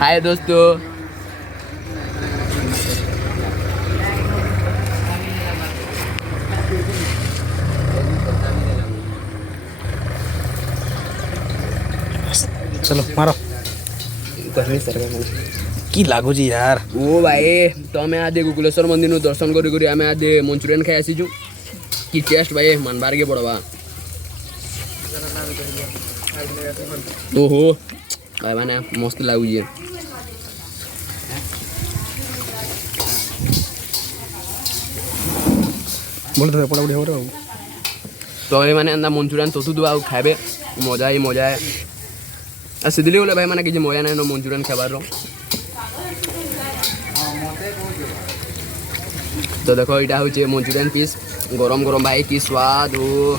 हाय दोस्तों। चलो मारो की लागुची यार ओ भाई तो आम आज गोकुलेश्वर मंदिर दर्शन करी आम आज मंचुरियन खाई आसीचु कि टेस्ट भाई मानबार के पड़वा। ओहो भाई मैंने मस्त लगुचे। बोल दे पड़ा हो रहा तो भाई मैंने अंदा मंचुरियन तो तू आउ खाबे मजा ही मजा है। आ सीधे बोले भाई मैंने किसी मजा नहीं मंचुरियन खाबार। तो देखो यहाँ हूँ मंचुरियन पीस गरम गरम भाई की स्वाद हो।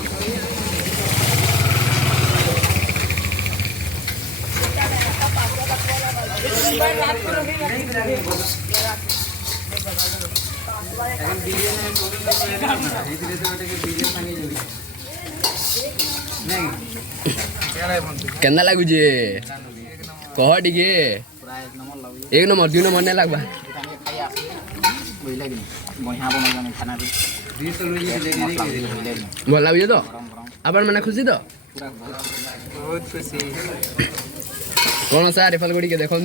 केना लगुचे कह टिके एक नंबर 2 नंबर नहीं लगवा भल लगुचे तो अपन मैंने खुशी तो बहुत खुशी कौन सा रेफल गुड़ी के देखो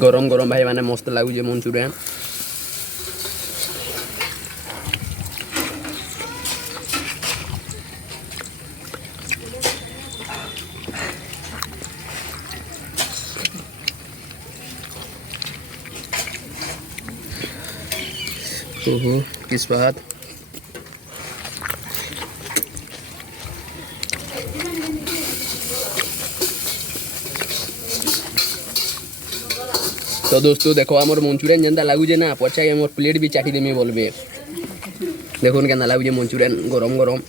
गरम गरम भाई मैंने मस्त लगुचे मंचुरियन। ओहो किस बात तो दोस्तों देखो आमर मंचुरियन जेनता लगुचे ना पछा आमर प्लेट भी चाटी देमी बोलबे। देखो केना लगुचे मंचुरियन गरम गरम।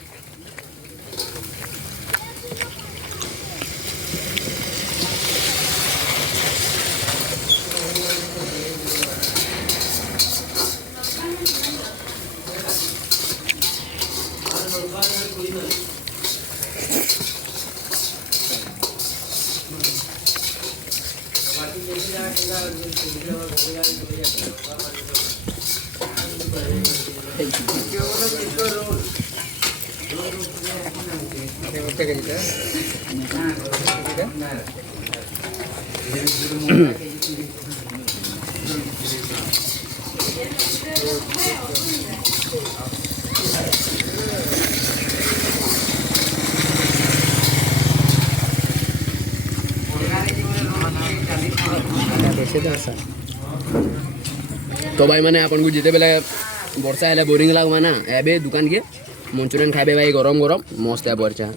तो भाई मैंने अपन को जिते बेले वर्षा है बोरिंग लगवा ना एबे दुकान के मंचुरियन खाबे भाई गरम गरम मस्त है बरचा।